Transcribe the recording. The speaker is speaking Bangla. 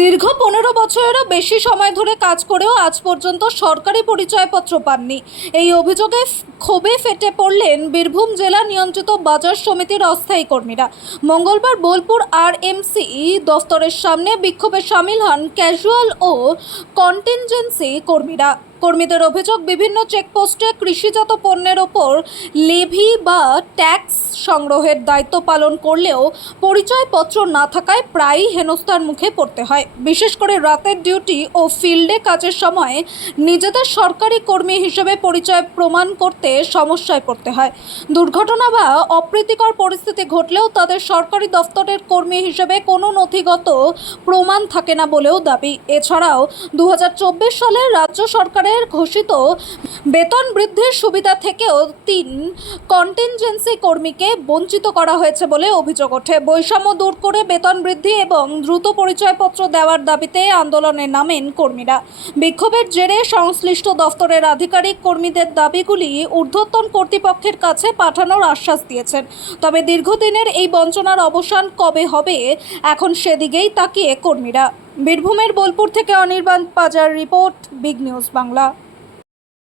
দীর্ঘ 15 বছরেরও বেশি সময় ধরে কাজ করেও আজ পর্যন্ত সরকারি পরিচয়পত্র পাননি। এই অভিযোগে ক্ষোভে ফেটে পড়লেন বীরভূম জেলা নিয়ন্ত্রিত বাজার সমিতির অস্থায়ী কর্মীরা। মঙ্গলবার বোলপুর আরএমসি দফতরের সামনে বিক্ষোভে সামিল হন ক্যাজুয়াল ও কন্টিনজেন্সি কর্মীরা। কর্মীদের অভিযোগ, বিভিন্ন চেকপোস্টে কৃষিজাত পণ্যের ওপর লেভি বা ট্যাক্স সংগ্রহের দায়িত্ব পালন করলেও পরিচয়পত্র না থাকায় প্রায়ই হেনস্থার মুখে পড়তে হয়। বিশেষ করে রাতের ডিউটি ও ফিল্ডে কাজের সময় নিজেদের সরকারি কর্মী হিসেবে পরিচয় প্রমাণ করতে সমস্যায় পড়তে হয়। দুর্ঘটনা বা অপ্রীতিকর পরিস্থিতি ঘটলেও তাদের সরকারি দফতরের কর্মী হিসেবে কোনো নথিগত প্রমাণ থাকে না বলেও দাবি। এছাড়াও 2024 সালে রাজ্য সরকারের ঘোষিত বেতন বৃদ্ধির সুবিধা থেকেও 3 কন্টিনজেন্সি কর্মীকে বঞ্চিত করা হয়েছে বলে অভিযোগ ওঠে। বৈষম্য দূর করে বেতন বৃদ্ধি এবং দ্রুত পরিচয়পত্র দেওয়ার দাবিতে আন্দোলনে নামেন কর্মীরা। বিক্ষোভের জেরে সংশ্লিষ্ট দফতরের আধিকারিক কর্মীদের দাবিগুলি ঊর্ধ্বতন কর্তৃপক্ষের কাছে পাঠানোর আশ্বাস দিয়েছেন। তবে দীর্ঘদিনের এই বঞ্চনার অবসান কবে হবে, এখন সেদিকেই তাকিয়ে কর্মীরা। বীরভূমের বোলপুর থেকে অনির্বাণ পাজার রিপোর্ট, বিগ নিউজ বাংলা।